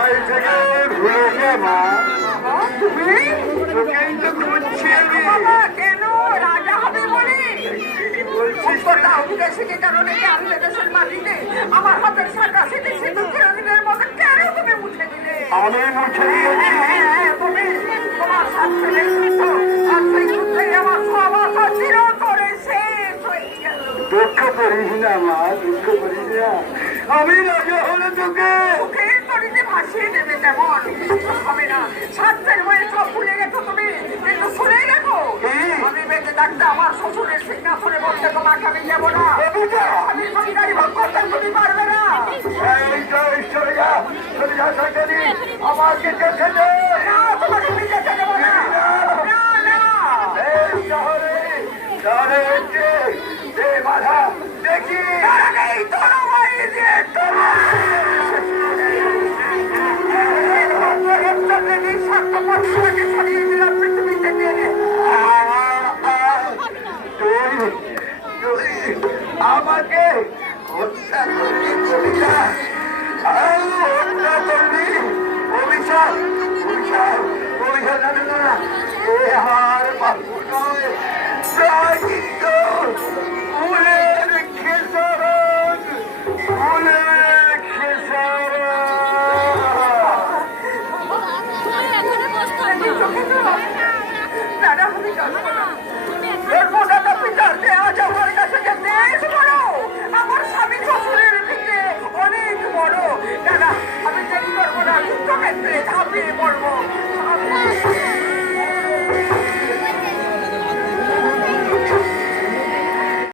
আজ থেকে ভুলে যা মা। তোকেই তো খুঁজছি আমি। কেন রাজা হবে বলে বলছিস কারণে আমি দেশের মাটিতে আমার হাতের শাখা সেটি সিঁদুর দিনের মতো কেন তুমি মুছে দিলে? আমি মুছে দিয়েছি। তুমি তোমার সাথে যুদ্ধ আর সেই যুদ্ধে আমার সব আশা চিরতরে শেষ হয়ে গেল। দুঃখ করিস না মা, দুঃখ করিস না। আমি রাজা হলে তোকে মুখের তরিতে ভাসিয়ে দেবে তেমন হবে না। সাধ্যের হয়ে সব ভুলে গেছো তুমি, কিন্তু শুনে দেখো আমি বেঁচে থাকতে আমার শ্বশুরের সিংহাসনে বসতে তোমাকে আমি যাবো না। আমি সরকারি ভোগ করতে তুমি পারবে না। চলে যা, চলে যা সরকারি। আমাকে দেখে দে। না, তোমাকে আমি যেতে দেবো না। না, না। এই শহরে শহরে এসে দে বাধা দেখি। তার আগেই তরবারি দিয়ে স্বার্থপরটাকে সরিয়ে দিলাম পৃথিবীতে নিয়ে। তুই আমাকে হত্যা করবি কবিতা, হত্যা করবি অভিশাপ, অভিশাপ, অভিশাপ জানে না। এ হার বাপু নয়, প্রায় কিন্তু